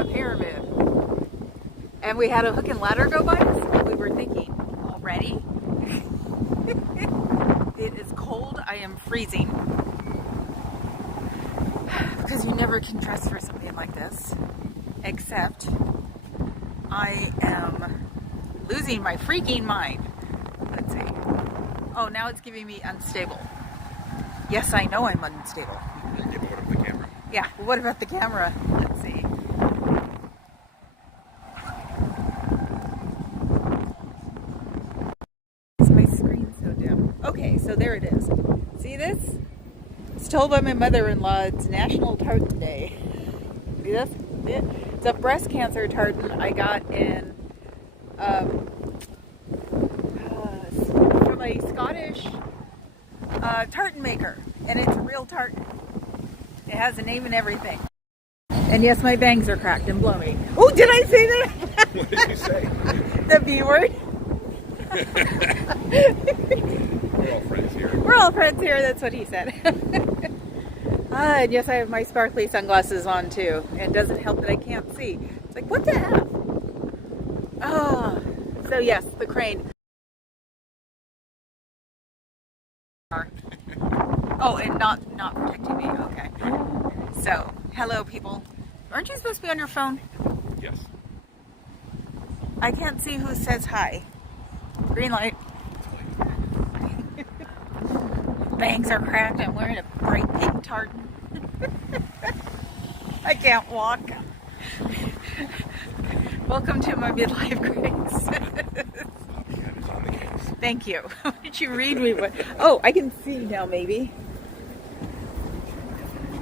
a pyramid. And we had a hook and ladder go by us, and we were thinking, already? It is cold, I am freezing. Because you never can dress for something like this. Except, I am losing my freaking mind. Let's see. Oh, now it's giving me unstable. Yes, I know I'm unstable. Yeah, but what about the camera? Yeah, well, what about the camera? Let's see. My screen's so dim. Okay, so there it is. See this? It's told by my mother-in-law it's National Tartan Day. See this? See it? It's a breast cancer tartan I got in from a Scottish tartan maker, and it's a real tartan. It has a name and everything. And yes, my bangs are cracked and blowing. Oh, did I say that? What did you say? The B word. We're all friends here. We're all friends here, that's what he said. And yes, I have my sparkly sunglasses on too. It doesn't help that I can't see. It's like, what the F? Oh, so yes, the crane. Oh, and not protecting me, okay. So, hello people. Aren't you supposed to be on your phone? Yes. I can't see who says hi. Green light. Bangs are cracked. I'm wearing a bright pink tartan. I can't walk. Welcome to my midlife crisis. Thank you. What did you read me? Oh, I can see now maybe.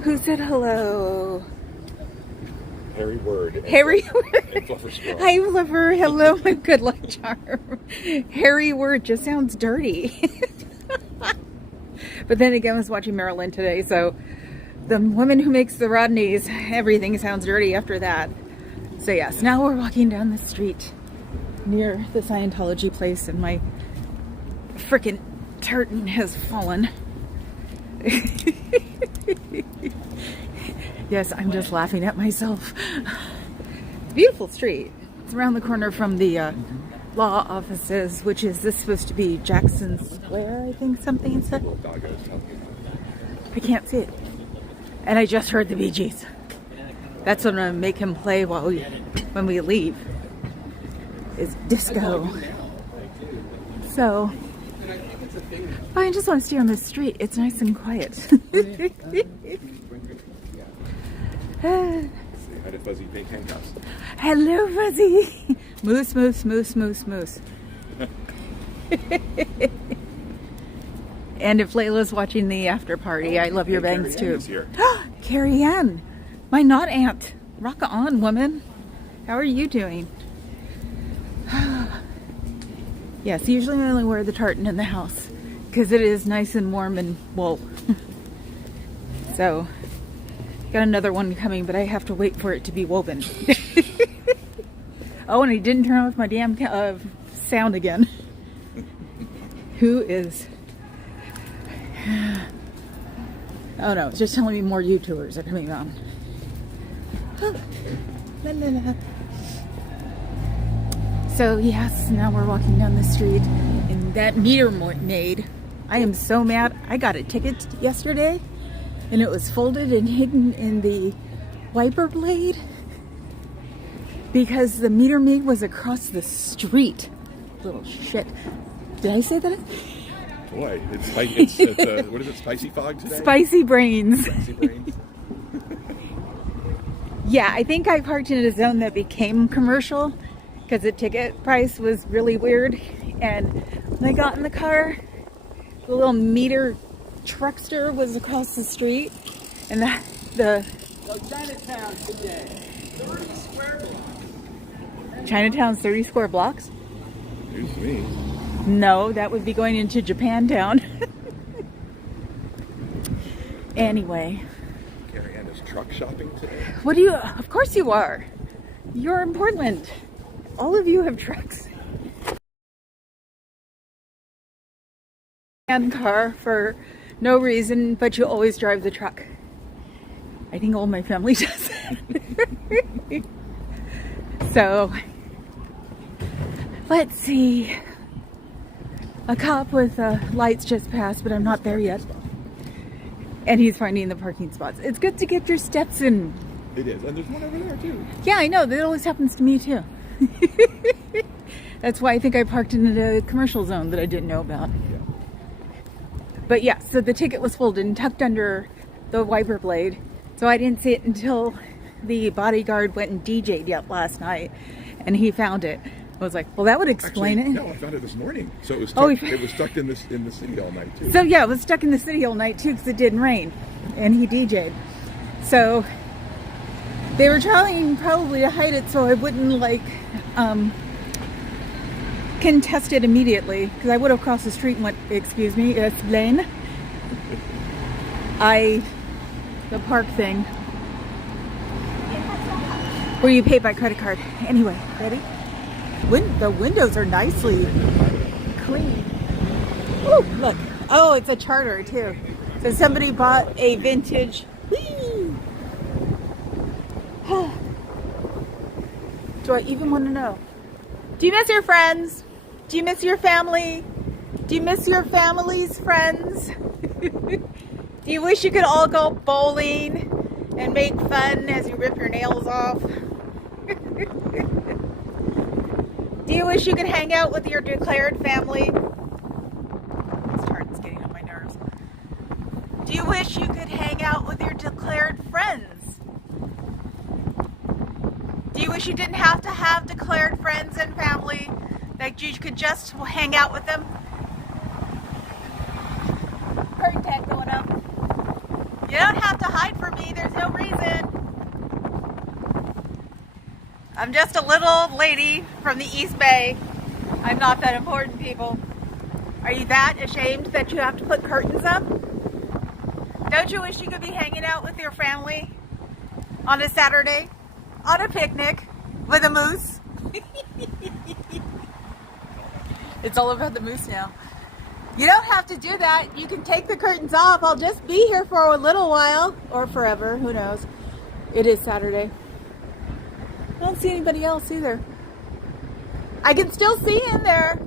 Who said hello? Harry Word. Harry Word. And Fluffer Straw. Hi, Fluffer. Hello, my good luck charm. Harry Word just sounds dirty. But then again, I was watching Marilyn today, so the woman who makes the Rodneys, everything sounds dirty after that. So yes, now we're walking down the street near the Scientology place, and my frickin' tartan has fallen. Yes, I'm just laughing at myself. Beautiful street. It's around the corner from the law offices, which is this supposed to be Jackson Square, I think something said. I can't see it. And I just heard the Bee Gees. That's what I'm gonna make him play when we leave. Is disco. So I just want to stay on this street. It's nice and quiet. Say hi to Fuzzy Pink Handcuffs. Hello, Fuzzy. Moose, moose, moose, moose, moose. And if Layla's watching the after party, I love your bangs too. Carrie Ann, my not aunt. Rock on, woman. How are you doing? Yes, usually I only wear the tartan in the house because it is nice and warm and wool. So, got another one coming, but I have to wait for it to be woven. Oh, and I didn't turn off my damn sound again. Who is... Oh no, it's just telling me more YouTubers are coming on. La, la, la. So yes, now we're walking down the street and that meter maid, I am so mad. I got a ticket yesterday and it was folded and hidden in the wiper blade because the meter maid was across the street. Little shit. Did I say that? Boy, it's what is it, spicy fog today? Spicy brains. Spicy brains. Yeah, I think I parked in a zone that became commercial because the ticket price was really weird. And when I got in the car, the little meter truckster was across the street. And So Chinatown today, 30 square blocks. Chinatown's 30 square blocks? Excuse me. No, that would be going into Japantown. Anyway. Carrie Ann is truck shopping today? What do you... Of course you are. You're in Portland. All of you have trucks. And car for no reason, but you always drive the truck. I think all my family does. So, let's see. A cop with lights just passed, but I'm not there yet. And he's finding the parking spots. It's good to get your steps in. It is. And there's one over there, too. Yeah, I know. That always happens to me, too. That's why I think I parked in a commercial zone that I didn't know about. Yeah. But yeah, so the ticket was folded and tucked under the wiper blade. So I didn't see it until the bodyguard went and DJ'd yet last night. And he found it. I was like, well, that would explain Actually, it. No, I found it this morning. So it was stuck, it was stuck in the city all night, too. So yeah, it was stuck in the city all night, too, because it didn't rain. And he DJ'd. So they were trying probably to hide it so I wouldn't, like, contest it immediately. Because I would have crossed the street and went, excuse me, explain. The park thing. Where you pay by credit card. Anyway, ready? The windows are nicely clean. Ooh, look. Oh, it's a charter too. So somebody bought a vintage. Whee! Do I even want to know? Do you miss your friends? Do you miss your family? Do you miss your family's friends? Do you wish you could all go bowling and make fun as you rip your nails off? Do you wish you could hang out with your declared family? This tart's getting on my nerves. Do you wish you could hang out with your declared friends? Do you wish you didn't have to have declared friends and family? That you could just hang out with them? Curtain tag going up. You don't have to hide from me. There's no reason. I'm just a little old lady from the East Bay. I'm not that important, people. Are you that ashamed that you have to put curtains up? Don't you wish you could be hanging out with your family on a Saturday, on a picnic, with a moose? It's all about the moose now. You don't have to do that. You can take the curtains off. I'll just be here for a little while, or forever, who knows. It is Saturday. I don't see anybody else either. I can still see in there.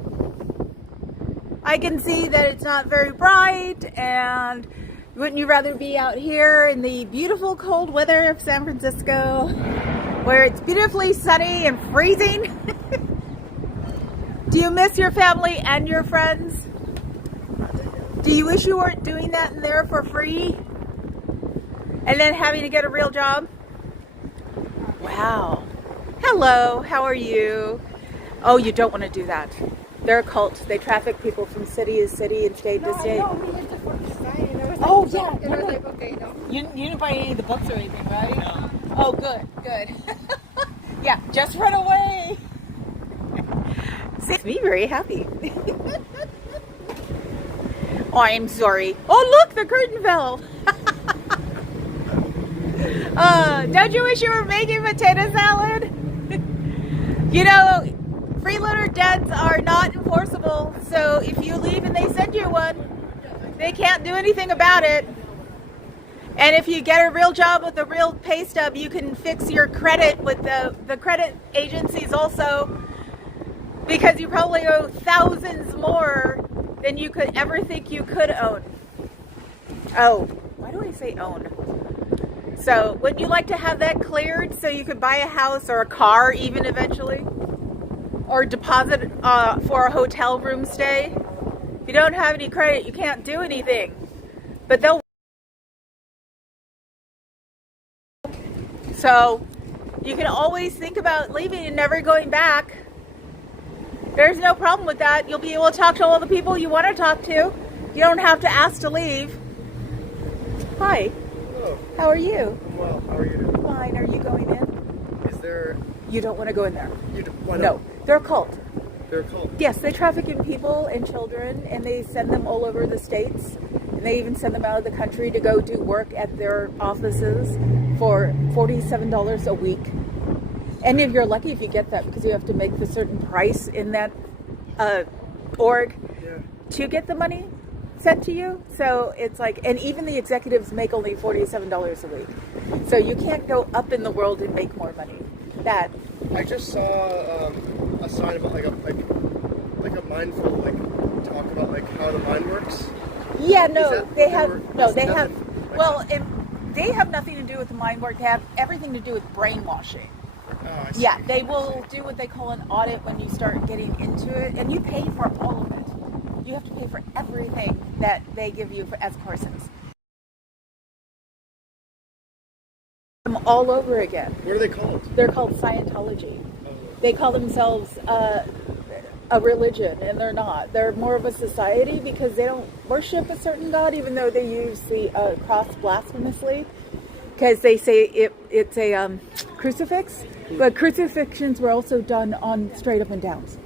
I can see that it's not very bright, and wouldn't you rather be out here in the beautiful cold weather of San Francisco, where it's beautifully sunny and freezing? Do you miss your family and your friends? Do you wish you weren't doing that in there for free? And then having to get a real job? Wow. Hello, how are you? Oh, you don't want to do that. They're a cult. They traffic people from city to city and state to state. Oh, yeah. And I was like, okay, no. You didn't buy any of the books or anything, right? No. Oh, good, good. Yeah, just run away. Makes me very happy. Oh, I'm sorry. Oh, look, the curtain fell. Don't you wish you were making potato salad? You know, freeloader debts are not enforceable, so if you leave and they send you one, they can't do anything about it. And if you get a real job with a real pay stub, you can fix your credit with the credit agencies also, because you probably owe thousands more than you could ever think you could own. Oh, why do I say own? So, would you like to have that cleared so you could buy a house or a car even eventually? Or deposit for a hotel room stay? If you don't have any credit, you can't do anything. But they'll... So, you can always think about leaving and never going back. There's no problem with that. You'll be able to talk to all the people you want to talk to. You don't have to ask to leave. Hi. Hello. How are you? I'm well. How are you? Fine. Are you going in? Is there... You don't want to go in there. Why No. not? They're a cult. They're a cult. Yes, they traffic in people and children, and they send them all over the states. And they even send them out of the country to go do work at their offices for $47 a week. And if you're lucky, if you get that, because you have to make the certain price in that org Yeah. to get the money sent to you. So it's like, and even the executives make only $47 a week. So you can't go up in the world and make more money. that. I just saw a sign about like a mindful talk about how the mind works. Yeah, Is no, that they what have, were- no, is they nothing have, like well, that? they have nothing to do with the mind work. They have everything to do with brainwashing. Oh, I see. Yeah, they will do what they call an audit when you start getting into it, and you pay for all of it. You have to pay for everything that they give you as courses. Them all over again. What are they called? They're called Scientology. They call themselves a religion, and they're not. They're more of a society because they don't worship a certain god, even though they use the cross blasphemously, because they say it's a crucifix. But crucifixions were also done on straight up and downs.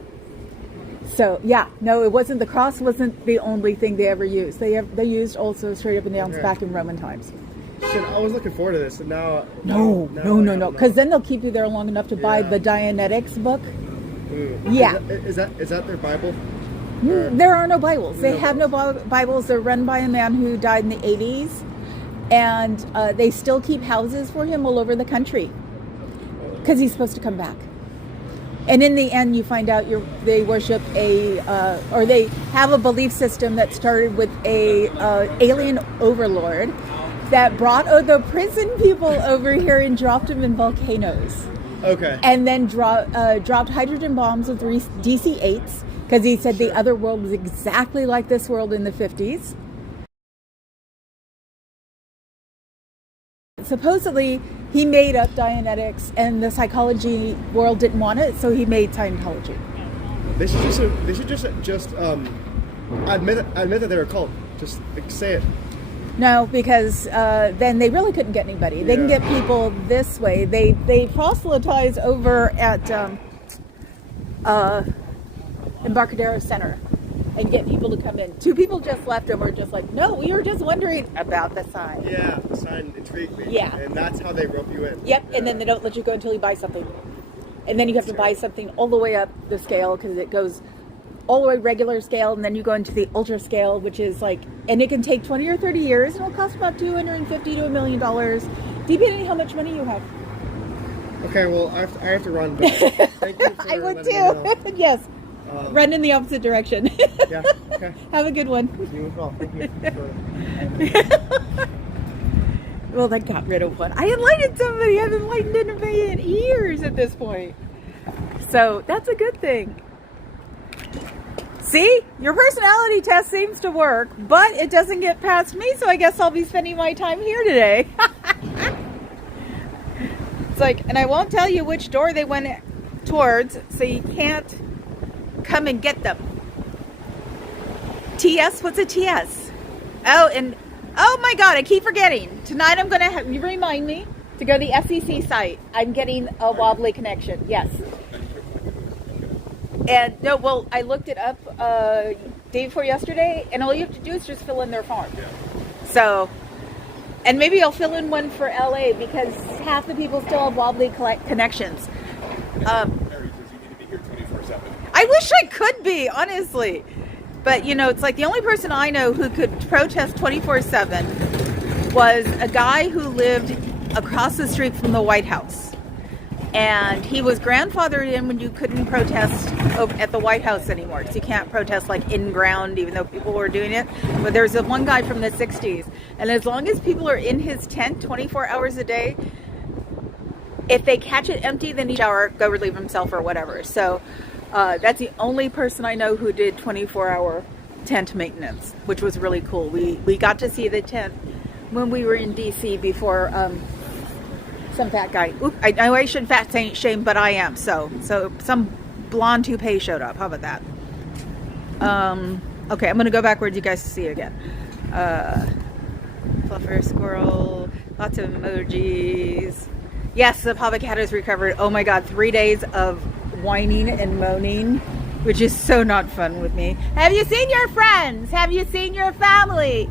So yeah, no, it wasn't. The cross wasn't the only thing they ever used. They used also straight up and downs Okay. back in Roman times. Shit, I was looking forward to this, and now. No. now Because then they'll keep you there long enough to buy Yeah. the Dianetics book. Ooh. Yeah. Is that their Bible? There are no Bibles. They No have no Bibles. They're run by a man who died in the 80s. And they still keep houses for him all over the country. Because he's supposed to come back. And in the end, you find out they worship or they have a belief system that started with a alien overlord that brought the prison people over here and dropped them in volcanoes. Okay. And then dropped hydrogen bombs with DC-8s because he said the other world was exactly like this world in the 50s. Supposedly, he made up Dianetics, and the psychology world didn't want it, so he made Scientology. They should just admit that they're a cult. Just say it. No, because then they really couldn't get anybody. They can Yeah. get people this way. They proselytize over at Embarcadero Center and get people to come in. 2 people just left and were just like, no, we were just wondering about the sign. Yeah, the sign intrigued me. Yeah. And that's how they rope you in. Yep, Yeah. and then they don't let you go until you buy something. And then you have to buy something all the way up the scale because it goes all the way regular scale, and then you go into the ultra scale, which is and it can take 20 or 30 years, and it'll cost about $250 to $1 million, depending how much money you have. Okay, well, I have to run. But thank you for I would letting me know. too. Yes. Run in the opposite direction. Yeah, okay. Have a good one. You as well. Thank you. Well, that got rid of one. I enlightened somebody. I've enlightened anybody in years at this point. So that's a good thing. See? Your personality test seems to work, but it doesn't get past me, so I guess I'll be spending my time here today. It's and I won't tell you which door they went towards, so you can't come and get them. TS? What's a TS? Oh, and oh my God, I keep forgetting. Tonight I'm going to you remind me to go to the SEC site. I'm getting a wobbly connection. Yes. And no, well, I looked it up day before yesterday, and all you have to do is just fill in their form. So, and maybe I'll fill in one for LA because half the people still have wobbly connections. Mary says you need to be here 24/7. I wish I could be, honestly. But, it's the only person I know who could protest 24/7 was a guy who lived across the street from the White House. And he was grandfathered in when you couldn't protest at the White House anymore. Because you can't protest in ground, even though people were doing it. But there's one guy from the 60s. And as long as people are in his tent 24 hours a day, if they catch it empty, then he shower, go relieve himself or whatever. So that's the only person I know who did 24-hour tent maintenance, which was really cool. We got to see the tent when we were in DC before some fat guy. I know I shouldn't fat shame, but I am. So some blonde toupee showed up. How about that? Okay, I'm gonna go backwards. You guys see it again. Fluffer squirrel. Lots of emojis. Yes, the Papa Cat has recovered. Oh my God, 3 days of whining and moaning, which is so not fun with me. Have you seen your friends? Have you seen your family?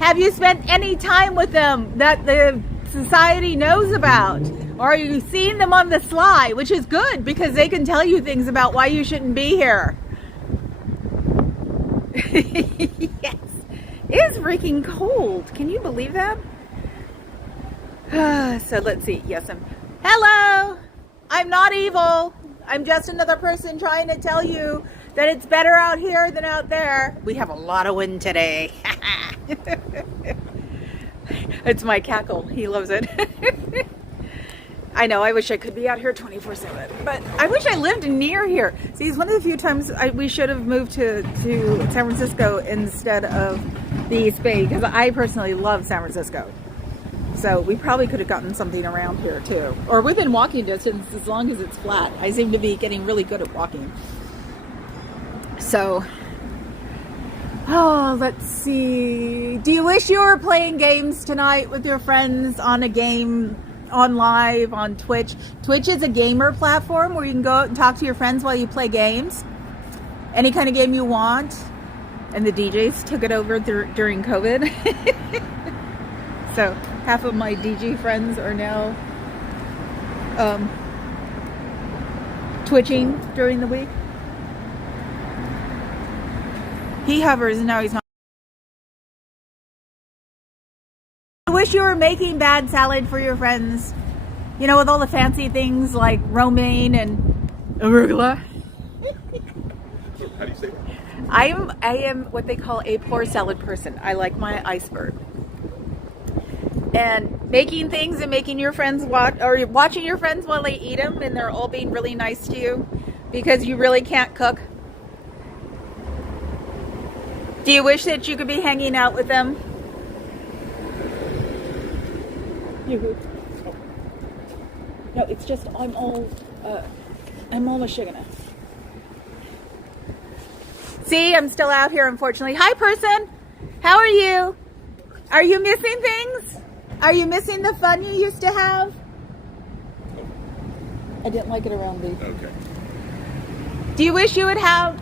Have you spent any time with them that the society knows about? Or are you seeing them on the sly, which is good because they can tell you things about why you shouldn't be here. Yes, it is freaking cold. Can you believe that? So let's see. Yes, hello. I'm not evil. I'm just another person trying to tell you that it's better out here than out there. We have a lot of wind today. It's my cackle. He loves it. I know, I wish I could be out here 24/7, but I wish I lived near here. See, it's one of the few times we should have moved to San Francisco instead of the East Bay, because I personally love San Francisco. So we probably could have gotten something around here too, or within walking distance, as long as it's flat. I seem to be getting really good at walking. So, oh, let's see. Do you wish you were playing games tonight with your friends on a game, on live, on Twitch? Twitch is a gamer platform where you can go out and talk to your friends while you play games. Any kind of game you want. And the DJs took it over during COVID. So half of my DJ friends are now twitching during the week. He hovers and now he's not. I wish you were making bad salad for your friends. You know, with all the fancy things like romaine and arugula. How do you say that? I am what they call a poor salad person. I like my iceberg. And making things and making your friends watch, or watching your friends while they eat them, and they're all being really nice to you because you really can't cook. Do you wish that you could be hanging out with them? No, it's just I'm all Michigan. See, I'm still out here, unfortunately. Hi, person. How are you? Are you missing things? Are you missing the fun you used to have? I didn't like it around the... Okay. Do you wish you would have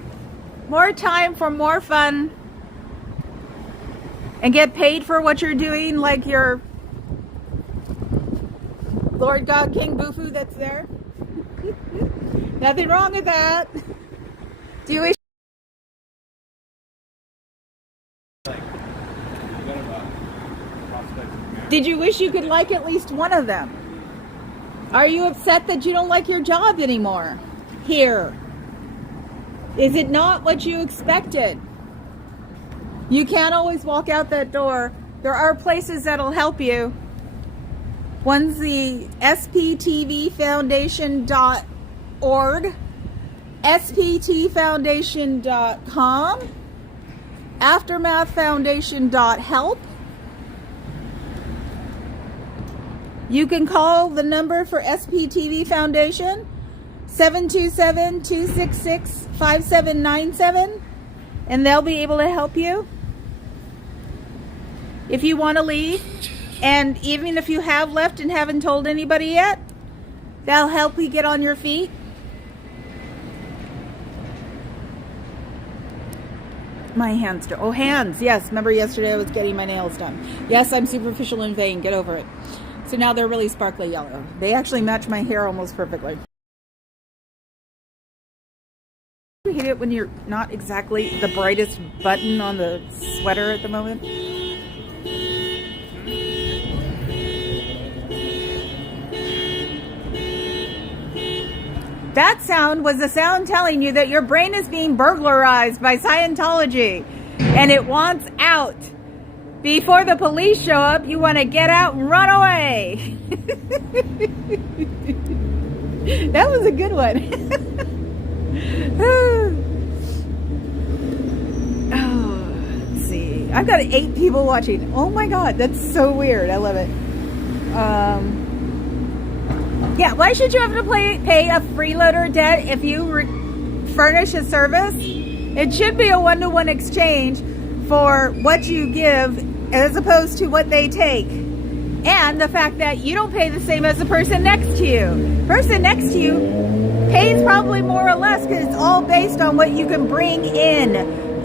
more time for more fun and get paid for what you're doing, like your Lord God King Bufu that's there? Nothing wrong with that. Do you wish... Did you wish you could like at least one of them? Are you upset that you don't like your job anymore? Here. Is it not what you expected? You can't always walk out that door. There are places that'll help you. One's the sptvfoundation.org, sptfoundation.com, aftermathfoundation.help. You can call the number for SPTV Foundation, 727-266-5797, and they'll be able to help you. If you want to leave, and even if you have left and haven't told anybody yet, they'll help you get on your feet. My hands, oh, hands, yes. Remember yesterday I was getting my nails done. Yes, I'm superficial and vain, get over it. So now they're really sparkly yellow. They actually match my hair almost perfectly. You hate it when you're not exactly the brightest button on the sweater at the moment? That sound was the sound telling you that your brain is being burglarized by Scientology and it wants out. Before the police show up, you want to get out and run away. That was a good one. Oh, let's see. I've got 8 people watching. Oh my God, that's so weird. I love it. Yeah, why should you have to pay a freeloader debt if you furnish a service? It should be a one-to-one exchange for what you give as opposed to what they take. And the fact that you don't pay the same as the person next to you. Person next to you pays probably more or less because it's all based on what you can bring in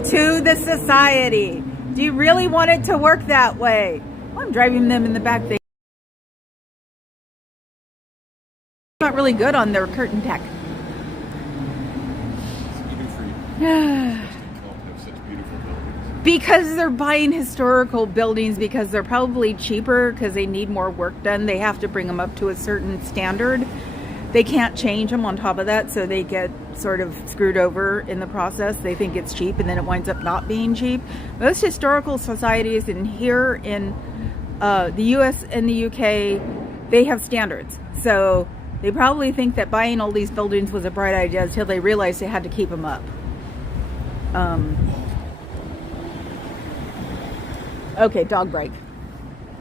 to the society. Do you really want it to work that way? Well, I'm driving them in the back. They not really good on their curtain deck. Even for you. Such beautiful buildings. Because they're buying historical buildings because they're probably cheaper because they need more work done. They have to bring them up to a certain standard. they can't change them on top of that, so they get sort of screwed over in the process. They think it's cheap, and then it winds up not being cheap. Most historical societies in here in the US and the UK, they have standards. So they probably think that buying all these buildings was a bright idea until they realized they had to keep them up. Okay, dog break.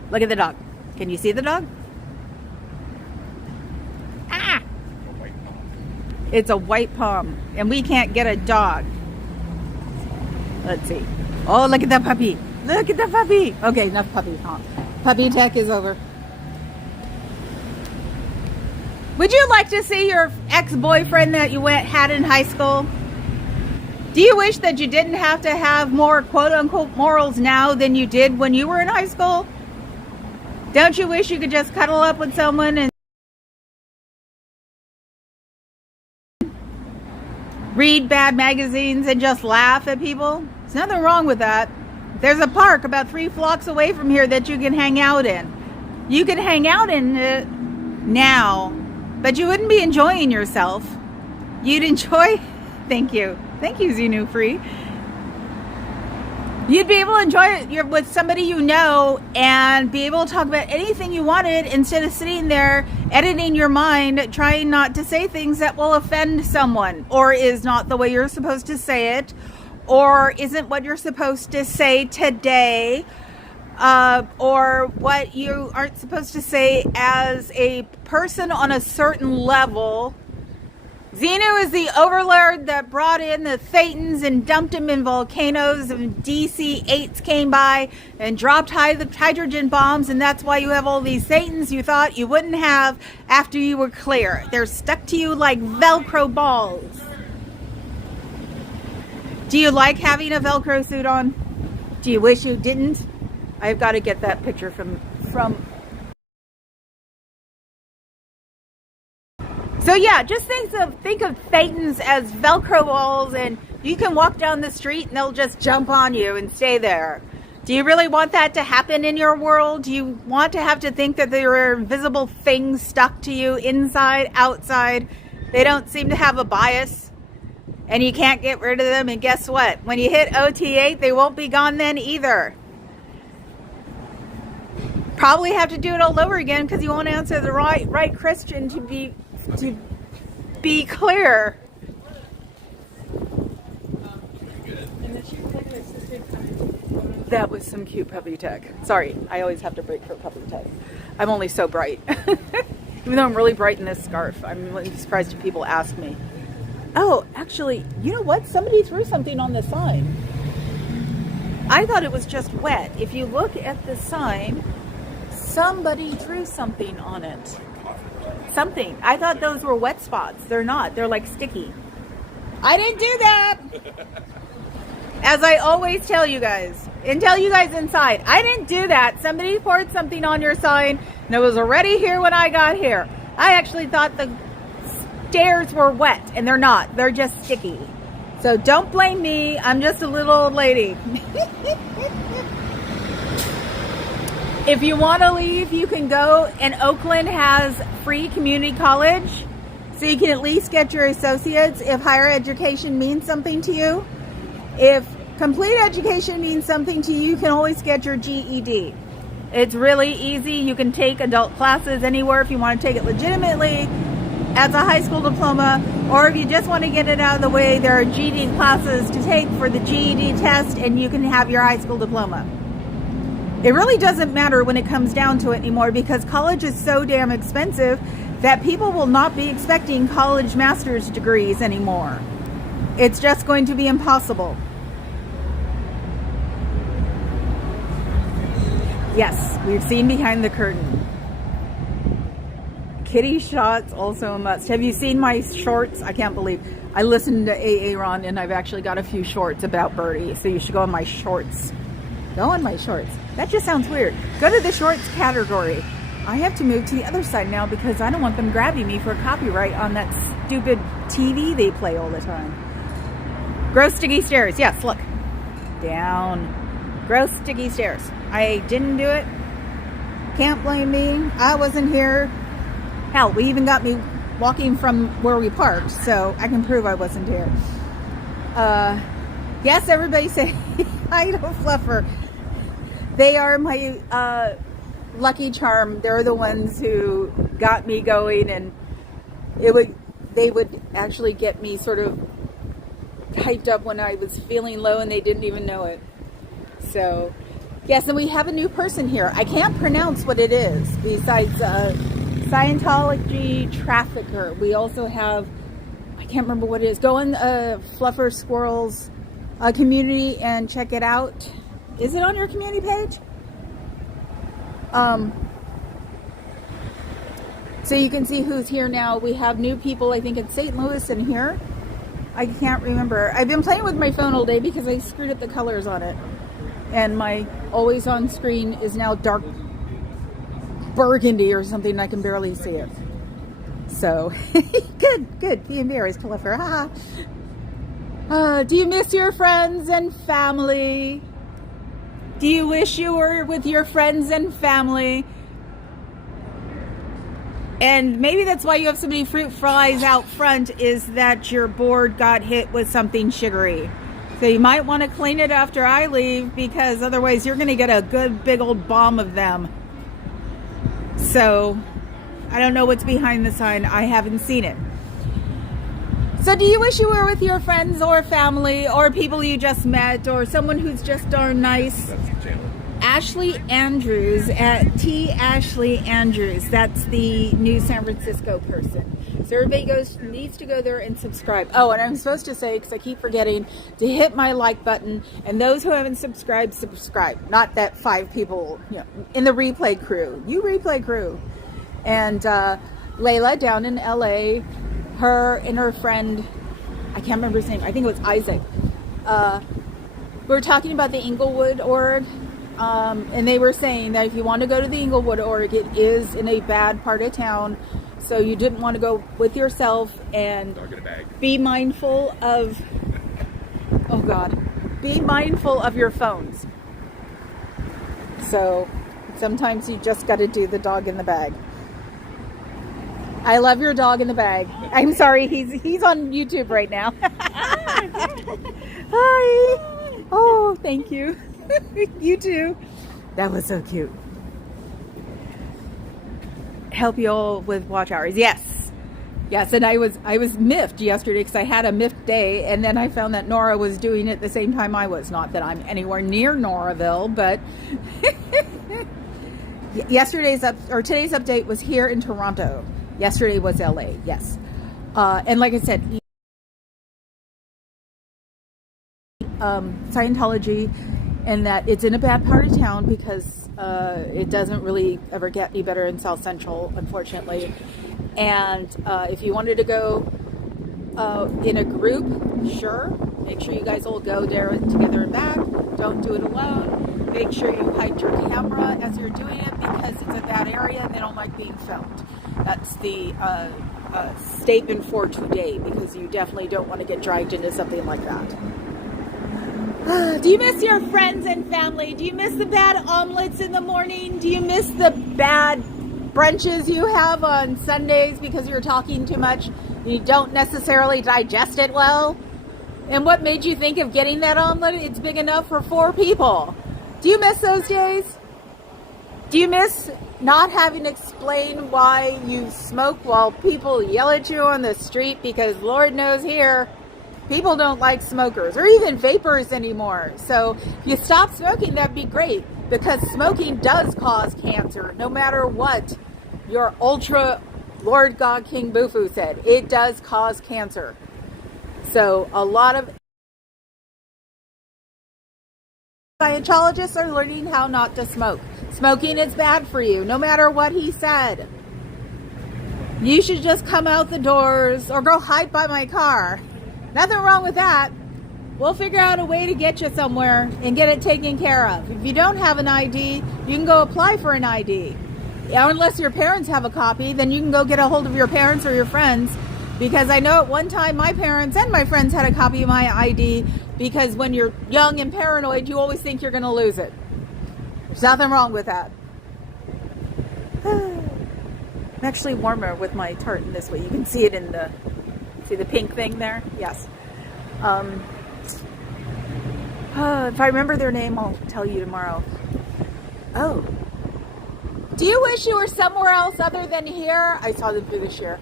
Look at the dog. Can you see the dog? Ah! It's a white palm, and we can't get a dog. Let's see. Oh, look at that puppy. Look at the puppy. Okay, enough puppy talk. Puppy tech is over. Would you like to see your ex-boyfriend that you had in high school? Do you wish that you didn't have to have more quote-unquote morals now than you did when you were in high school? Don't you wish you could just cuddle up with someone and read bad magazines and just laugh at people? There's nothing wrong with that. There's a park about 3 blocks away from here that you can hang out in. You can hang out in it now, but you wouldn't be enjoying yourself. You'd enjoy... Thank you, Xenu Free. You'd be able to enjoy it with somebody you know and be able to talk about anything you wanted instead of sitting there editing your mind, trying not to say things that will offend someone, or is not the way you're supposed to say it, or isn't what you're supposed to say today, or what you aren't supposed to say as a person on a certain level. Xenu is the overlord that brought in the Thetans and dumped them in volcanoes, and DC-8s came by and dropped hydrogen bombs, and that's why you have all these Thetans you thought you wouldn't have after you were clear. They're stuck to you like Velcro balls. Do you like having a Velcro suit on? Do you wish you didn't? I've got to get that picture from... So yeah, just think of Thetans as Velcro balls, and you can walk down the street and they'll just jump on you and stay there. Do you really want that to happen in your world? Do you want to have to think that there are invisible things stuck to you inside, outside? They don't seem to have a bias, and you can't get rid of them. And guess what? When you hit OT8, they won't be gone then either. Probably have to do it all over again because you won't answer the right Christian to be clear. That was some cute puppy tech. Sorry, I always have to break for puppy tech. I'm only so bright. Even though I'm really bright in this scarf, I'm really surprised if people ask me. Oh, actually, you know what? Somebody threw something on the sign. I thought it was just wet. If you look at the sign, somebody threw something on it. Something. I thought those were wet spots. They're not. They're like sticky. I didn't do that. As I always tell you guys, and tell you guys inside, I didn't do that. Somebody poured something on your sign, and it was already here when I got here. I actually thought the stairs were wet, and they're not. They're just sticky. So don't blame me. I'm just a little old lady. If you want to leave, you can go, and Oakland has free community college, so you can at least get your associates if higher education means something to you. If complete education means something to you, you can always get your GED. It's really easy. You can take adult classes anywhere if you want to take it legitimately as a high school diploma, or if you just want to get it out of the way, there are GED classes to take for the GED test, and you can have your high school diploma. It really doesn't matter when it comes down to it anymore, because college is so damn expensive that people will not be expecting college master's degrees anymore. It's just going to be impossible. Yes, we've seen behind the curtain. Kitty shots, also a must. Have you seen my shorts? I can't believe I listened to Aaron, and I've actually got a few shorts about Birdie, so you should go on my shorts. Go on my shorts. That just sounds weird. Go to the shorts category. I have to move to the other side now because I don't want them grabbing me for copyright on that stupid TV they play all the time. Gross sticky stairs. Yes, look. Down. Gross sticky stairs. I didn't do it. Can't blame me. I wasn't here. Hell, we even got me walking from where we parked, so I can prove I wasn't here. Yes, everybody say hi to Fluffer. They are my lucky charm. They're the ones who got me going, and they would actually get me sort of hyped up when I was feeling low and they didn't even know it. So, yes, and we have a new person here. I can't pronounce what it is besides Scientology trafficker. We also have, I can't remember what it is. Go on Fluffer Squirrels community and check it out. Is it on your community page? So you can see who's here now. We have new people, I think, in St. Louis and here. I can't remember. I've been playing with my phone all day because I screwed up the colors on it. And my always on screen is now dark burgundy or something. I can barely see it. So, good. Be embarrassed, Fluffer. Do you miss your friends and family? Do you wish you were with your friends and family? And maybe that's why you have so many fruit flies out front, is that your board got hit with something sugary. So you might want to clean it after I leave, because otherwise you're going to get a good big old bomb of them. So I don't know what's behind the sign. I haven't seen it. So do you wish you were with your friends or family or people you just met or someone who's just darn nice? That's the channel. Ashley Andrews at T. Ashley Andrews. That's the new San Francisco person. So everybody needs to go there and subscribe. Oh, and I'm supposed to say, because I keep forgetting, to hit my like button. And those who haven't subscribed, subscribe. Not that 5 people, in the replay crew. You replay crew. And Layla down in LA, her and her friend, I can't remember his name. I think it was Isaac. We were talking about the Inglewood org. And they were saying that if you want to go to the Inglewood org, it is in a bad part of town. So you didn't want to go with yourself, and be mindful of, be mindful of your phones. So sometimes you just got to do the dog in the bag. I love your dog in the bag. I'm sorry, he's on YouTube right now. Hi. Oh, thank you. You too. That was so cute. Help you all with watch hours. Yes, and I was miffed yesterday because I had a miffed day, and then I found that Nora was doing it the same time I was. Not that I'm anywhere near Noraville, but today's update was here in Toronto. Yesterday was LA. Yes, and like I said, Scientology, and that it's in a bad part of town because it doesn't really ever get any better in South Central, unfortunately. And if you wanted to go in a group, sure, make sure you guys all go there together and back. Don't do it alone. Make sure you hide your camera as you're doing it, because it's a bad area and they don't like being filmed. That's the statement for today, because you definitely don't want to get dragged into something like that. Do you miss your friends and family? Do you miss the bad omelets in the morning? Do you miss the bad brunches you have on Sundays because you're talking too much and you don't necessarily digest it well? And what made you think of getting that omelet? It's big enough for 4 people. Do you miss those days? Do you miss not having to explain why you smoke while people yell at you on the street? Because Lord knows here, people don't like smokers or even vapors anymore. So if you stop smoking, that'd be great, because smoking does cause cancer. No matter what your ultra Lord God King Bufu said, it does cause cancer. So a lot of Scientologists are learning how not to smoke. Smoking is bad for you, no matter what he said. You should just come out the doors or go hide by my car. Nothing wrong with that. We'll figure out a way to get you somewhere and get it taken care of. If you don't have an ID, you can go apply for an ID. Unless your parents have a copy, then you can go get a hold of your parents or your friends. Because I know at one time my parents and my friends had a copy of my ID, because when you're young and paranoid, you always think you're going to lose it. There's nothing wrong with that. I'm actually warmer with my tartan this way. You can see it in the, see the pink thing there? Yes. If I remember their name, I'll tell you tomorrow. Oh. Do you wish you were somewhere else other than here? I saw them through this year.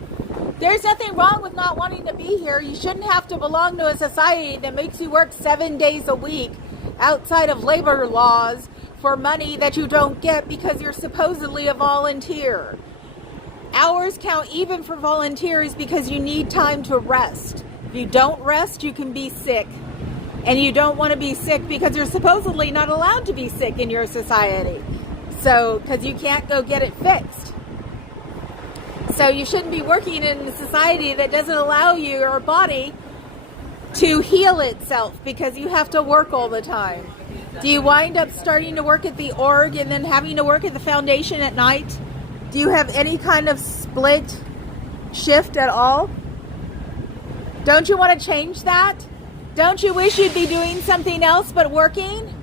There's nothing wrong with not wanting to be here. You shouldn't have to belong to a society that makes you work 7 days a week outside of labor laws for money that you don't get because you're supposedly a volunteer. Hours count even for volunteers because you need time to rest. If you don't rest, you can be sick. And you don't want to be sick because you're supposedly not allowed to be sick in your society. So, because you can't go get it fixed. So you shouldn't be working in a society that doesn't allow your body to heal itself because you have to work all the time. Do you wind up starting to work at the org and then having to work at the foundation at night? Do you have any kind of split shift at all? Don't you want to change that? Don't you wish you'd be doing something else but working?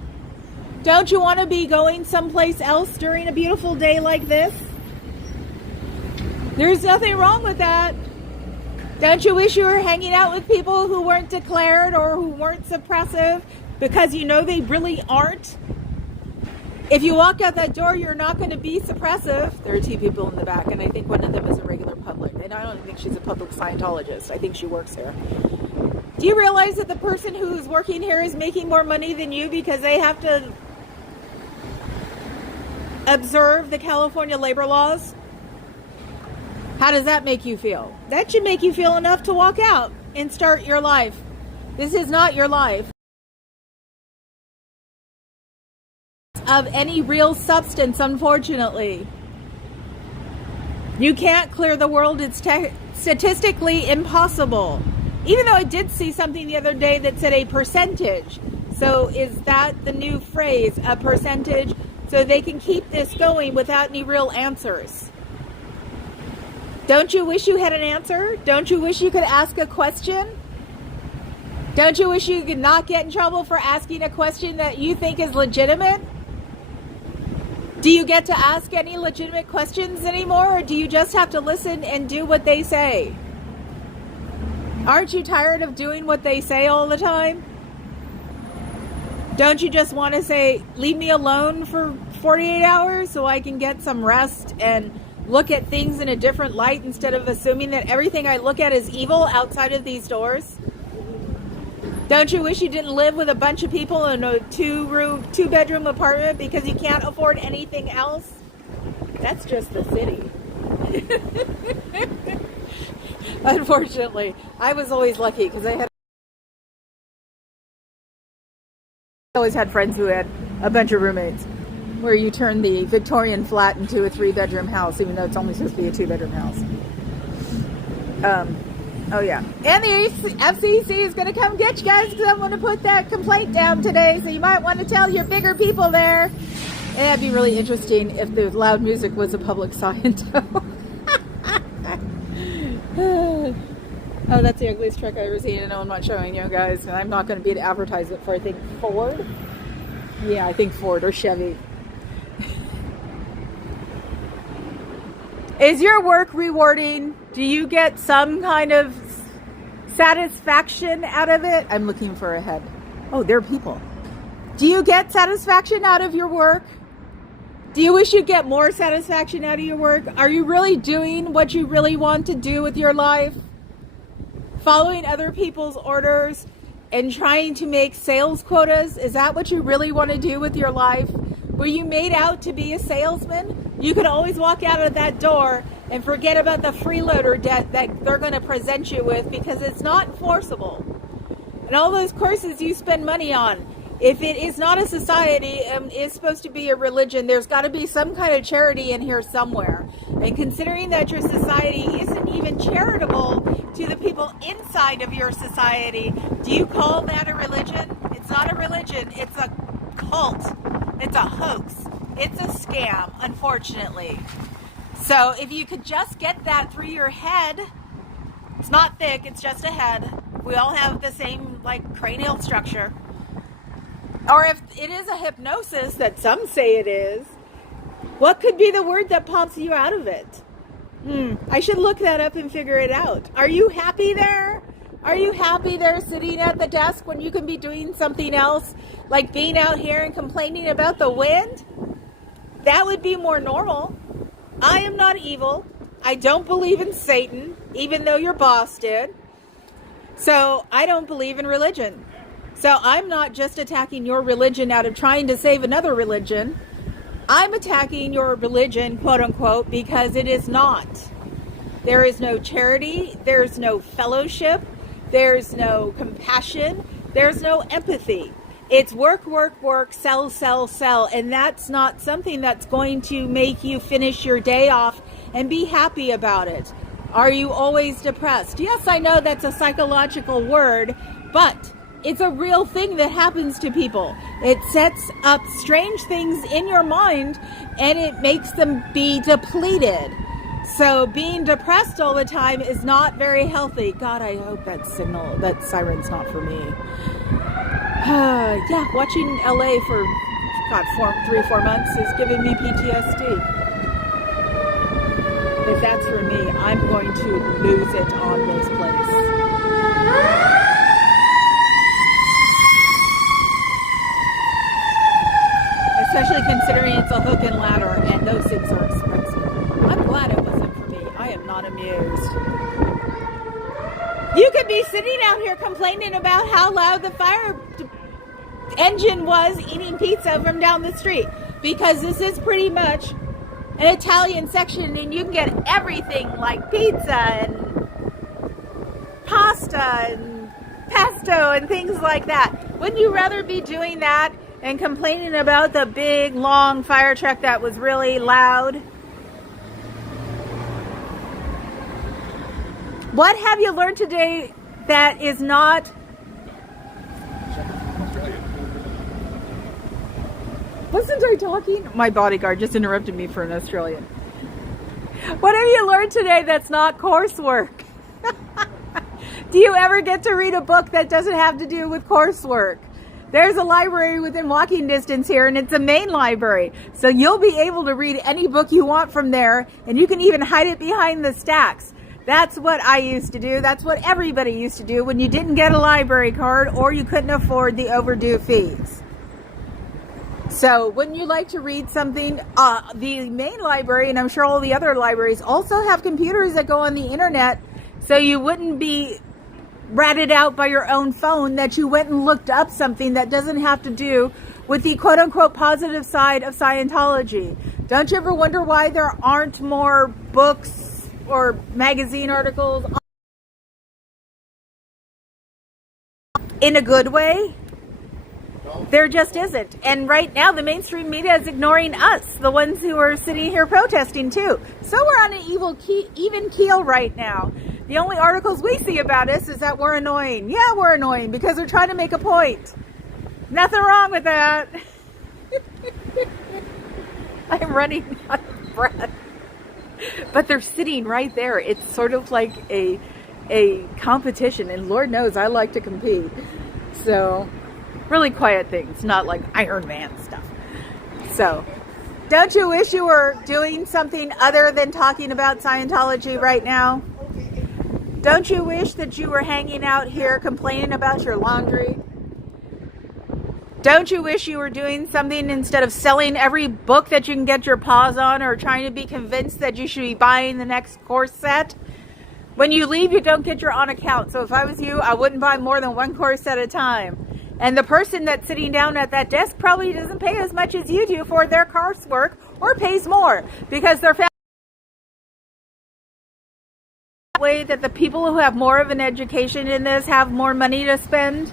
Don't you want to be going someplace else during a beautiful day like this? There's nothing wrong with that. Don't you wish you were hanging out with people who weren't declared or who weren't suppressive because you know they really aren't? If you walk out that door, you're not going to be suppressive. There are two people in the back, and I think one of them is a regular public. And I don't think she's a public Scientologist. I think she works here. Do you realize that the person who's working here is making more money than you because they have to observe the California labor laws? How does that make you feel? That should make you feel enough to walk out and start your life. This is not your life of any real substance, unfortunately. You can't clear the world. It's statistically impossible. Even though I did see something the other day that said a percentage. So is that the new phrase, a percentage? So they can keep this going without any real answers. Don't you wish you had an answer? Don't you wish you could ask a question? Don't you wish you could not get in trouble for asking a question that you think is legitimate? Do you get to ask any legitimate questions anymore, or do you just have to listen and do what they say? Aren't you tired of doing what they say all the time? Don't you just want to say, leave me alone for 48 hours so I can get some rest and look at things in a different light instead of assuming that everything I look at is evil outside of these doors? Don't you wish you didn't live with a bunch of people in a two-bedroom apartment because you can't afford anything else? That's just the city. Unfortunately, I was always lucky because I always had friends who had a bunch of roommates, where you turn the Victorian flat into a 3-bedroom house, even though it's only supposed to be a 2-bedroom house. Oh yeah, and the FCC is going to come get you guys because I'm going to put that complaint down today, so you might want to tell your bigger people there. And that'd be really interesting if the loud music was a public Scientology. Oh, that's the ugliest truck I've ever seen, and I'm not showing you guys. And I'm not going to be an advertisement for, I think, Ford. Yeah, I think Ford or Chevy. Is your work rewarding? Do you get some kind of satisfaction out of it? I'm looking for a head. Oh, there are people. Do you get satisfaction out of your work? Do you wish you'd get more satisfaction out of your work? Are you really doing what you really want to do with your life? Following other people's orders and trying to make sales quotas? Is that what you really want to do with your life? Were you made out to be a salesman? You could always walk out of that door and forget about the freeloader debt that they're going to present you with because it's not enforceable. And all those courses you spend money on, if it is not a society and is supposed to be a religion, there's got to be some kind of charity in here somewhere. And considering that your society isn't even charitable to the people inside of your society, do you call that a religion? It's not a religion. It's a cult. It's a hoax. It's a scam, unfortunately. So if you could just get that through your head, it's not thick, it's just a head. We all have the same, cranial structure. Or if it is a hypnosis that some say it is, what could be the word that pops you out of it? I should look that up and figure it out. Are you happy there? Are you happy there sitting at the desk when you can be doing something else, like being out here and complaining about the wind? That would be more normal. I am not evil. I don't believe in Satan, even though your boss did. So I don't believe in religion. So I'm not just attacking your religion out of trying to save another religion. I'm attacking your religion, quote unquote, because it is not. There is no charity. There's no fellowship. There's no compassion. There's no empathy. It's work, work, work, sell, sell, sell. And that's not something that's going to make you finish your day off and be happy about it. Are you always depressed? Yes, I know that's a psychological word, but it's a real thing that happens to people. It sets up strange things in your mind and it makes them be depleted. So being depressed all the time is not very healthy. God, I hope that siren's not for me. Yeah, watching LA for, God, 3-4 months is giving me PTSD. If that's for me, I'm going to lose it on this place. Especially considering it's a hook and ladder and those things are expensive. I'm glad it wasn't for me. I am not amused. You could be sitting out here complaining about how loud the fire engine was eating pizza from down the street, because this is pretty much an Italian section and you can get everything like pizza and pasta and pesto and things like that. Wouldn't you rather be doing that and complaining about the big long fire truck that was really loud? What have you learned today that is not... Wasn't I talking? My bodyguard just interrupted me for an Australian. What have you learned today that's not coursework? Do you ever get to read a book that doesn't have to do with coursework? There's a library within walking distance here, and it's a main library. So you'll be able to read any book you want from there, and you can even hide it behind the stacks. That's what I used to do. That's what everybody used to do when you didn't get a library card or you couldn't afford the overdue fees. So wouldn't you like to read something? The main library, and I'm sure all the other libraries, also have computers that go on the internet, so you wouldn't be ratted out by your own phone that you went and looked up something that doesn't have to do with the quote-unquote positive side of Scientology. Don't you ever wonder why there aren't more books or magazine articles in a good way? There just isn't. And right now the mainstream media is ignoring us, the ones who are sitting here protesting too. So we're on an even keel right now. The only articles we see about us is that we're annoying. Yeah, we're annoying because they're trying to make a point. Nothing wrong with that. I'm running out of breath. But they're sitting right there. It's sort of like a competition, and Lord knows I like to compete. So, really quiet things, not like Iron Man stuff. So, don't you wish you were doing something other than talking about Scientology right now? Don't you wish that you were hanging out here complaining about your laundry? Don't you wish you were doing something instead of selling every book that you can get your paws on, or trying to be convinced that you should be buying the next course set? When you leave, you don't get your own account. So if I was you, I wouldn't buy more than one course at a time. And the person that's sitting down at that desk probably doesn't pay as much as you do for their coursework, or pays more because they're found way that the people who have more of an education in this have more money to spend.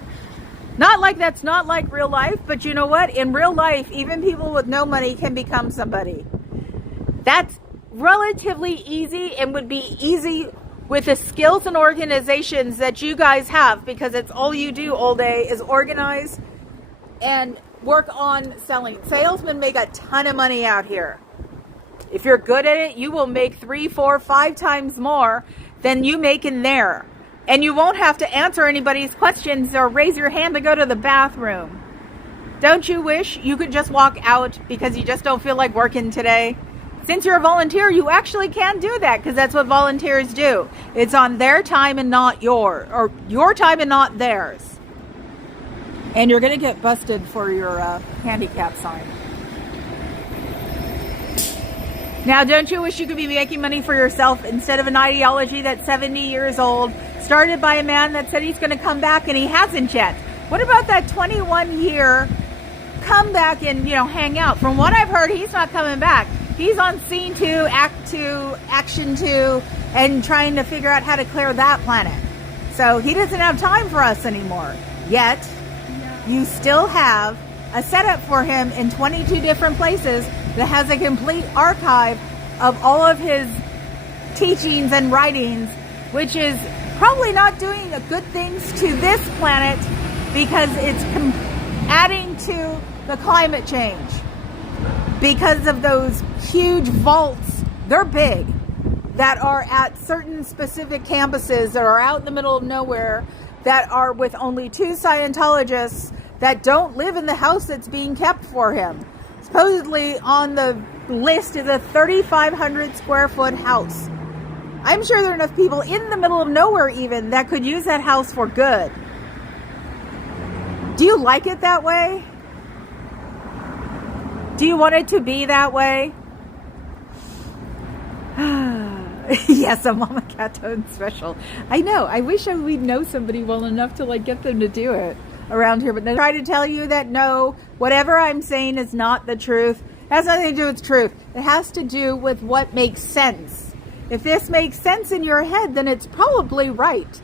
Not like that's not like real life, but you know what? In real life, even people with no money can become somebody. That's relatively easy and would be easy with the skills and organizations that you guys have, because it's all you do all day is organize and work on selling. Salesmen make a ton of money out here. If you're good at it, you will make 3, 4, 5 times more than you make in there. And you won't have to answer anybody's questions or raise your hand to go to the bathroom. Don't you wish you could just walk out because you just don't feel like working today? Since you're a volunteer, you actually can do that because that's what volunteers do. It's on their time and not or your time and not theirs. And you're going to get busted for your handicap sign. Now, don't you wish you could be making money for yourself instead of an ideology that's 70 years old, started by a man that said he's going to come back and he hasn't yet? What about that 21-year come back and, hang out? From what I've heard, he's not coming back. He's on scene 2, act 2, action 2, and trying to figure out how to clear that planet. So he doesn't have time for us anymore. Yet, you still have a setup for him in 22 different places that has a complete archive of all of his teachings and writings, which is probably not doing good things to this planet because it's adding to the climate change. Because of those huge vaults, they're big, that are at certain specific campuses that are out in the middle of nowhere, that are with only 2 Scientologists that don't live in the house that's being kept for him. Supposedly on the list is a 3,500 square foot house. I'm sure there are enough people in the middle of nowhere even that could use that house for good. Do you like it that way? Do you want it to be that way? Yes, a Mama Catone special. I know. I wish we'd know somebody well enough to get them to do it around here. But I try to tell you that no, whatever I'm saying is not the truth. It has nothing to do with truth. It has to do with what makes sense. If this makes sense in your head, then it's probably right.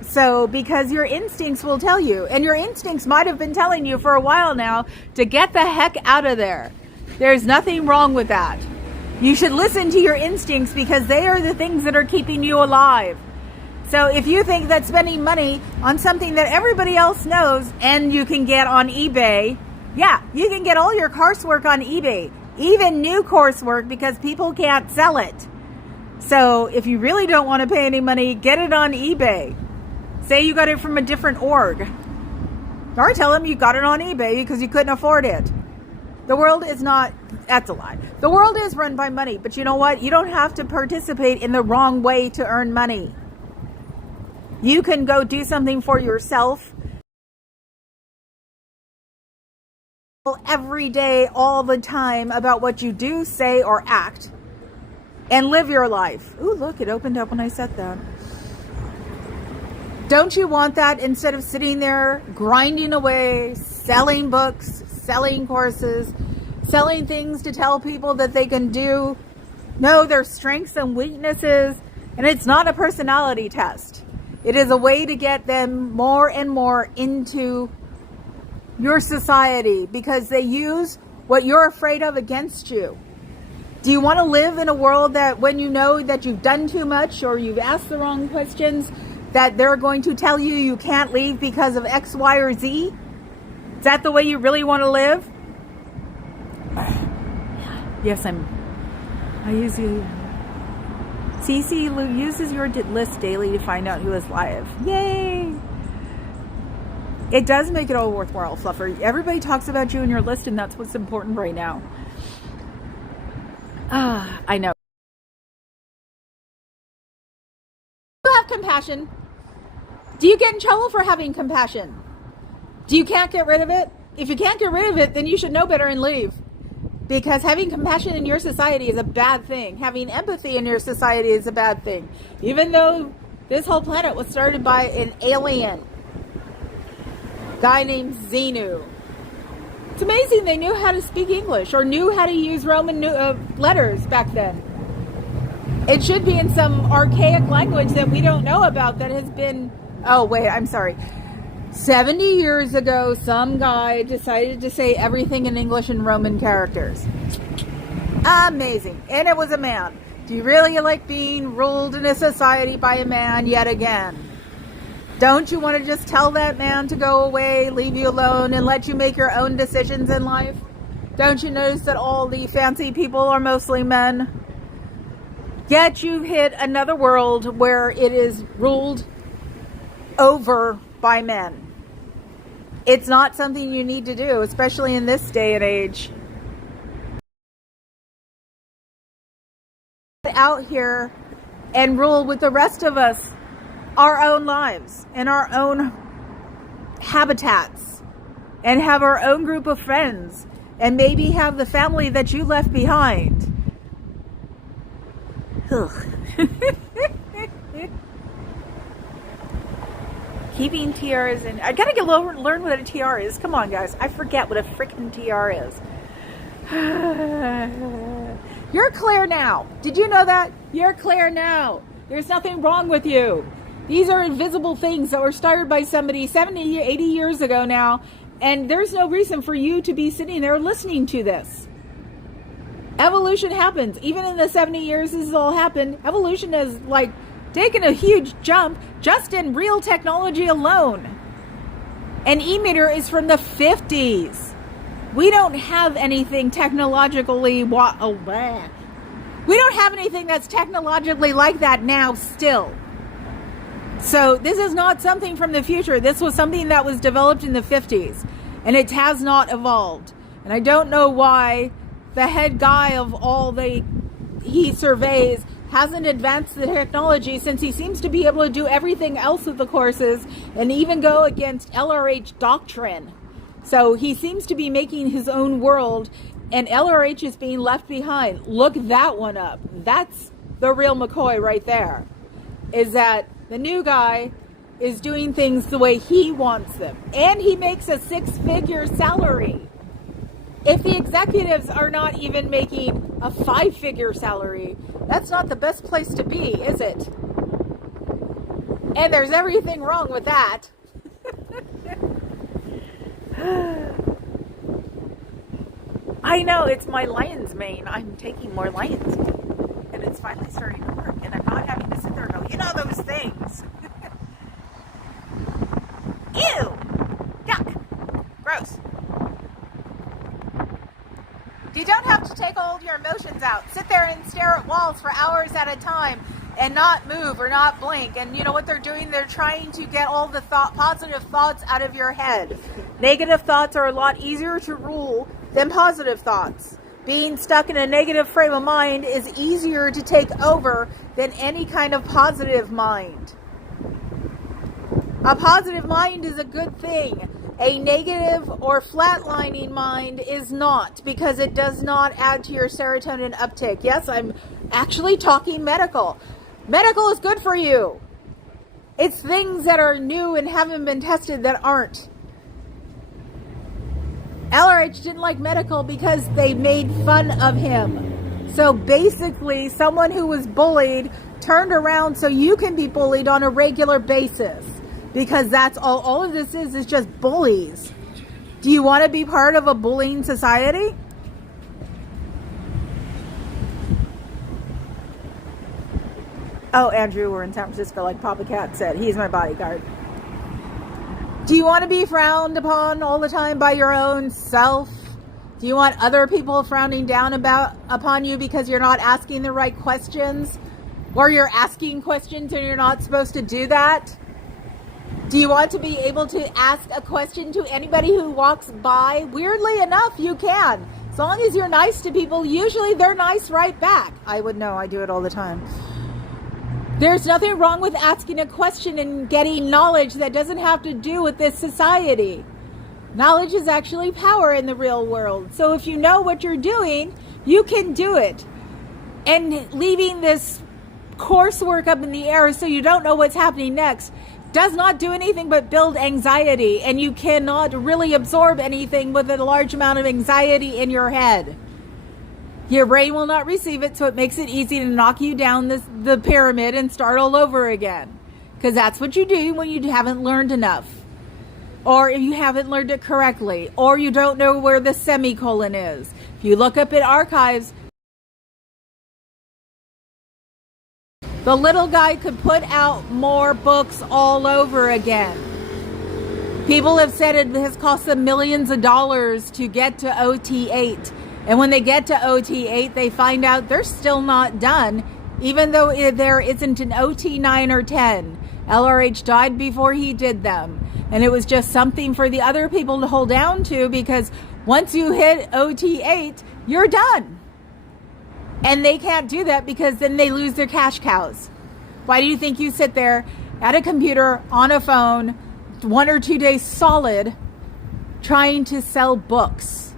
So, because your instincts will tell you, and your instincts might have been telling you for a while now to get the heck out of there. There's nothing wrong with that. You should listen to your instincts because they are the things that are keeping you alive. So if you think that spending money on something that everybody else knows and you can get on eBay, yeah, you can get all your coursework on eBay, even new coursework because people can't sell it. So if you really don't want to pay any money, get it on eBay. Say you got it from a different org. Or tell them you got it on eBay because you couldn't afford it. The world is not, that's a lie. The world is run by money, but you know what? You don't have to participate in the wrong way to earn money. You can go do something for yourself every day, all the time about what you do, say, or act, and live your life. Ooh, look, it opened up when I said that. Don't you want that instead of sitting there grinding away, selling books, selling courses, selling things to tell people that they can know their strengths and weaknesses? And it's not a personality test. It is a way to get them more and more into your society because they use what you're afraid of against you. Do you want to live in a world that when you know that you've done too much or you've asked the wrong questions, that they're going to tell you you can't leave because of X, Y, or Z? Is that the way you really want to live? Yes, I use you. CC uses your list daily to find out who is live. Yay! It does make it all worthwhile, Fluffer. Everybody talks about you in your list, and that's what's important right now. I know. Do you have compassion? Do you get in trouble for having compassion? Do you can't get rid of it? If you can't get rid of it, then you should know better and leave. Because having compassion in your society is a bad thing. Having empathy in your society is a bad thing. Even though this whole planet was started by an alien guy named Xenu. It's amazing they knew how to speak English or knew how to use Roman letters back then. It should be in some archaic language that we don't know about that has been... Oh, wait, I'm sorry. 70 years ago, some guy decided to say everything in English in Roman characters. Amazing. And it was a man. Do you really like being ruled in a society by a man yet again? Don't you want to just tell that man to go away, leave you alone, and let you make your own decisions in life? Don't you notice that all the fancy people are mostly men? Yet you've hit another world where it is ruled over by men. It's not something you need to do, especially in this day and age. out here and rule with the rest of us our own lives and our own habitats and have our own group of friends and maybe have the family that you left behind. Ugh. Keeping tiaras in. I gotta learn what a tiara is. Come on, guys. I forget what a freaking tiara is. You're clear now. Did you know that? You're clear now. There's nothing wrong with you. These are invisible things that were started by somebody 70, 80 years ago now. And there's no reason for you to be sitting there listening to this. Evolution happens. Even in the 70 years this has all happened, evolution has like taken a huge jump just in real technology alone. An e-meter is from the 50s. We don't have anything technologically we don't have anything that's technologically like that now still. So this is not something from the future. This was something that was developed in the 50s, and it has not evolved. And I don't know why the head guy of all he surveys hasn't advanced the technology, since he seems to be able to do everything else with the courses and even go against LRH doctrine. So he seems to be making his own world, and LRH is being left behind. Look that one up. That's the real McCoy right there. Is that the new guy is doing things the way he wants them. And he makes a 6-figure salary. If the executives are not even making a 5-figure salary, that's not the best place to be, is it? And there's everything wrong with that. I know, it's my lion's mane. I'm taking more lion's mane. And it's finally starting to work. And I'm not having to sit there and go, you know those things. Ew! Yuck! Gross. You don't have to take all of your emotions out. Sit there and stare at walls for hours at a time and not move or not blink. And you know what they're doing? They're trying to get all the positive thoughts out of your head. Negative thoughts are a lot easier to rule than positive thoughts. Being stuck in a negative frame of mind is easier to take over than any kind of positive mind. A positive mind is a good thing. A negative or flatlining mind is not, because it does not add to your serotonin uptake. Yes, I'm actually talking medical. Medical is good for you. It's things that are new and haven't been tested that aren't. LRH didn't like medical because they made fun of him. So basically, someone who was bullied turned around so you can be bullied on a regular basis. Because that's all of this is just bullies. Do you want to be part of a bullying society? Oh, Andrew, we're in San Francisco, like Papa Cat said. He's my bodyguard. Do you want to be frowned upon all the time by your own self? Do you want other people frowning down upon you because you're not asking the right questions? Or you're asking questions and you're not supposed to do that? Do you want to be able to ask a question to anybody who walks by? Weirdly enough, you can. As long as you're nice to people, usually they're nice right back. I would know, I do it all the time. There's nothing wrong with asking a question and getting knowledge that doesn't have to do with this society. Knowledge is actually power in the real world. So if you know what you're doing, you can do it. And leaving this coursework up in the air so you don't know what's happening next does not do anything but build anxiety, and you cannot really absorb anything with a large amount of anxiety in your head. Your brain will not receive it, so it makes it easy to knock you down the pyramid and start all over again. Because that's what you do when you haven't learned enough. Or if you haven't learned it correctly. Or you don't know where the semicolon is. If you look up at archives, the little guy could put out more books all over again. People have said it has cost them millions of dollars to get to OT8. And when they get to OT8, they find out they're still not done, even though there isn't an OT9 or 10. LRH died before he did them. And it was just something for the other people to hold down to, because once you hit OT8, you're done. And they can't do that because then they lose their cash cows. Why do you think you sit there at a computer, on a phone, 1 or 2 days solid, trying to sell books?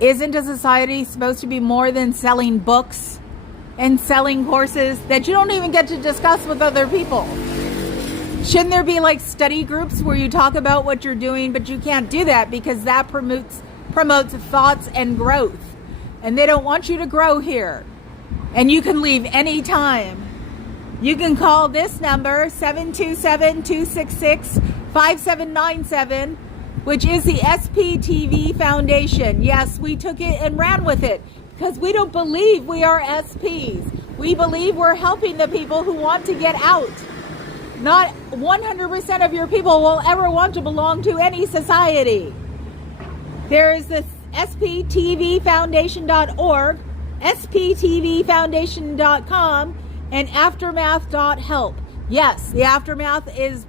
Isn't a society supposed to be more than selling books and selling courses that you don't even get to discuss with other people? Shouldn't there be like study groups where you talk about what you're doing, but you can't do that because that promotes thoughts and growth. And they don't want you to grow here. And you can leave anytime. You can call this number, 727-266-5797, which is the SPTV Foundation. Yes, we took it and ran with it because we don't believe we are SPs. We believe we're helping the people who want to get out. Not 100% of your people will ever want to belong to any society. There is this sptvfoundation.org, sptvfoundation.com, and aftermath.help. Yes, the aftermath is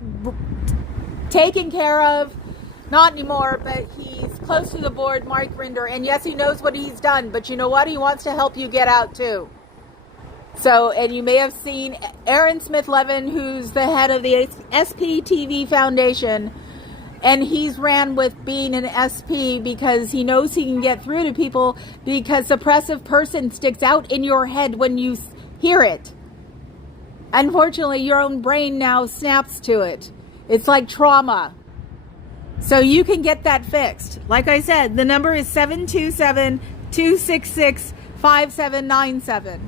taken care of. Not anymore, but he's close to the board, Mike Rinder. And yes, he knows what he's done, but you know what? He wants to help you get out too. So, and you may have seen Aaron Smith-Levin, who's the head of the SPTV Foundation, and he's ran with being an SP because he knows he can get through to people because suppressive person sticks out in your head when you hear it. Unfortunately, your own brain now snaps to it. It's like trauma. So you can get that fixed. Like I said, the number is 727-266-5797.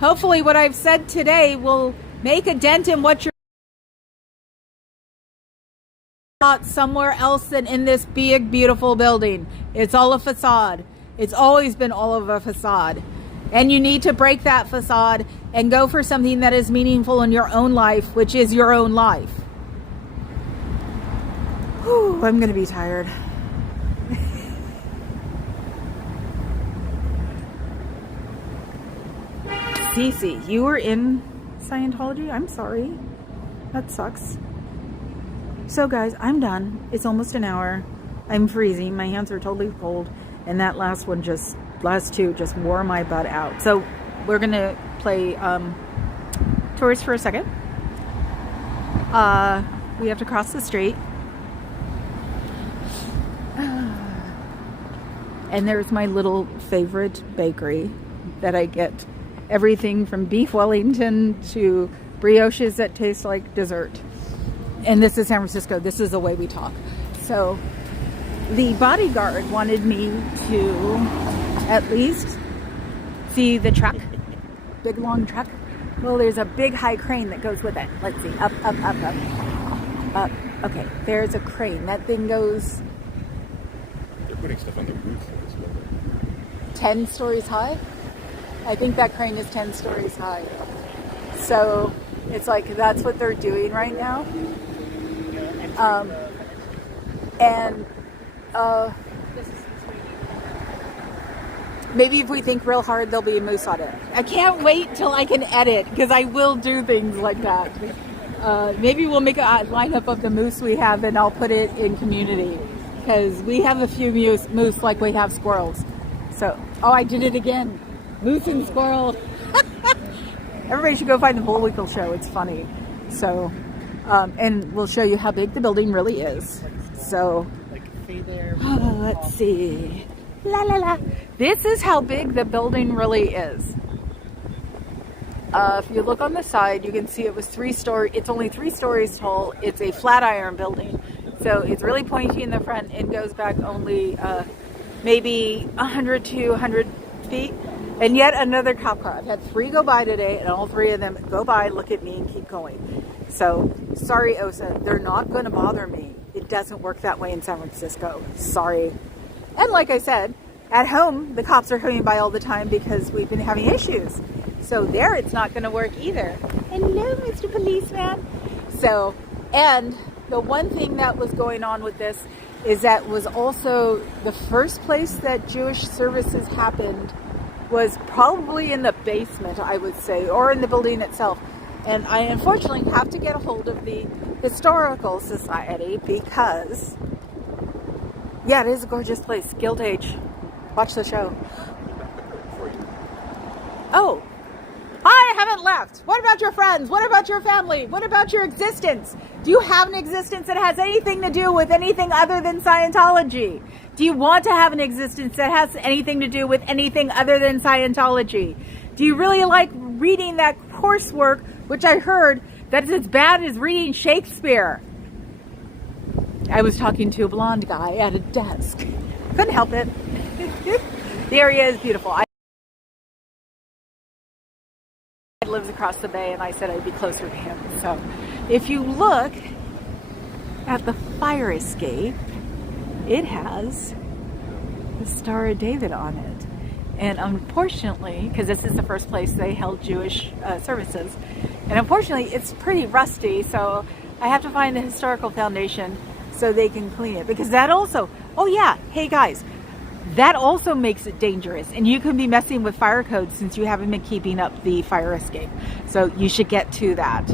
Hopefully what I've said today will make a dent in what you're not somewhere else than in this big, beautiful building. It's all a facade. It's always been all of a facade. And you need to break that facade and go for something that is meaningful in your own life, which is your own life. Whew, I'm going to be tired. Cece, you were in Scientology? I'm sorry. That sucks. So guys, I'm done. It's almost an hour. I'm freezing. My hands are totally cold. And that last two just wore my butt out. So we're going to play tours for a second. We have to cross the street. And there's my little favorite bakery that I get everything from beef Wellington to brioches that taste like dessert. And this is San Francisco. This is the way we talk. So the bodyguard wanted me to at least see the truck. Big long truck. Well, there's a big high crane that goes with it. Let's see. Up, up, up, up. Up. Okay, there's a crane. That thing goes... They're putting stuff on the roof of this building. 10 stories high? I think that crane is 10 stories high. So it's like that's what they're doing right now. Maybe if we think real hard, there'll be a moose on it. I can't wait till I can edit because I will do things like that. Maybe we'll make a lineup of the moose we have and I'll put it in community because we have a few moose like we have squirrels. So, oh, I did it again. Moose and squirrel. Everybody should go find the Bullwinkle show. It's funny. So, and we'll show you how big the building really is. So, let's see. La la la. This is how big the building really is. If you look on the side, you can see it was 3 stories. It's only 3 stories tall. It's a flat iron building. So it's really pointy in the front and goes back only maybe 100 to 100 feet. And yet another cop car. I've had 3 go by today, and all 3 of them go by, look at me, and keep going. So, sorry, Osa. They're not going to bother me. It doesn't work that way in San Francisco. Sorry. And like I said, at home, the cops are coming by all the time because we've been having issues. So there, it's not going to work either. Hello, Mr. Policeman. So, and the one thing that was going on with this is that was also the first place that Jewish services happened was probably in the basement, I would say, or in the building itself. And I unfortunately have to get a hold of the Historical Society because, yeah, it is a gorgeous place. Guild Age. Watch the show. Oh, I haven't left. What about your friends? What about your family? What about your existence? Do you have an existence that has anything to do with anything other than Scientology? Do you want to have an existence that has anything to do with anything other than Scientology? Do you really like reading that coursework, which I heard that is as bad as reading Shakespeare? I was talking to a blonde guy at a desk. Couldn't help it. The area is beautiful. I lives across the bay, and I said I'd be closer to him. So if you look at the fire escape, it has the Star of David on it. And unfortunately, because this is the first place they held Jewish services, and unfortunately it's pretty rusty, so I have to find the historical foundation so they can clean it. Because that also, oh yeah, hey guys, that also makes it dangerous, and you can be messing with fire codes since you haven't been keeping up the fire escape. So you should get to that.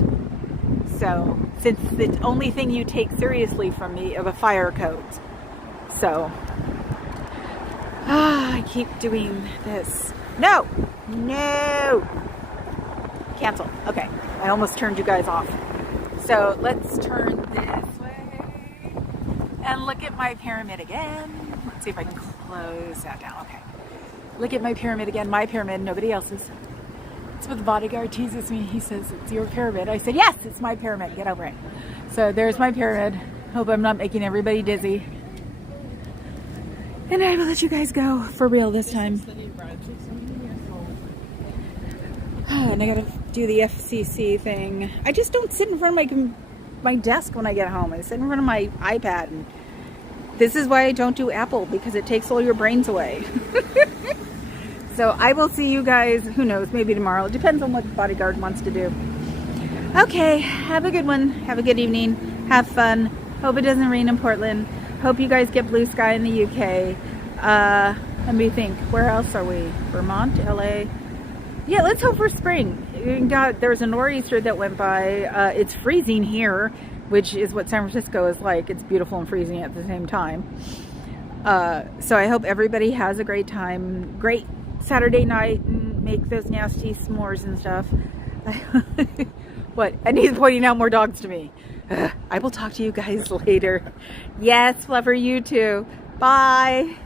So since the only thing you take seriously from me are the fire codes. So I keep doing this. No, cancel. Okay, I almost turned you guys off. So let's turn this way and look at my pyramid again. Let's see if I can close that down. Okay. Look at my pyramid again. My pyramid, nobody else's. It's what the bodyguard teases me. He says, it's your pyramid. I said, yes, it's my pyramid. Get over it. So there's my pyramid. Hope I'm not making everybody dizzy. And I will let you guys go for real this time. Oh, and I gotta do the FCC thing. I just don't sit in front of my desk when I get home. I sit in front of my iPad, and this is why I don't do Apple, because it takes all your brains away. So I will see you guys, who knows, maybe tomorrow. It depends on what the bodyguard wants to do. Okay, have a good one. Have a good evening. Have fun. Hope it doesn't rain in Portland. Hope you guys get blue sky in the UK. Let me think. Where else are we? Vermont, LA. Yeah, let's hope for spring. There's a nor'easter that went by. It's freezing here, which is what San Francisco is like. It's beautiful and freezing at the same time. So I hope everybody has a great time. Great Saturday night, and make those nasty s'mores and stuff. What? And he's pointing out more dogs to me. I will talk to you guys later. Yes, Fluffer, you too. Bye.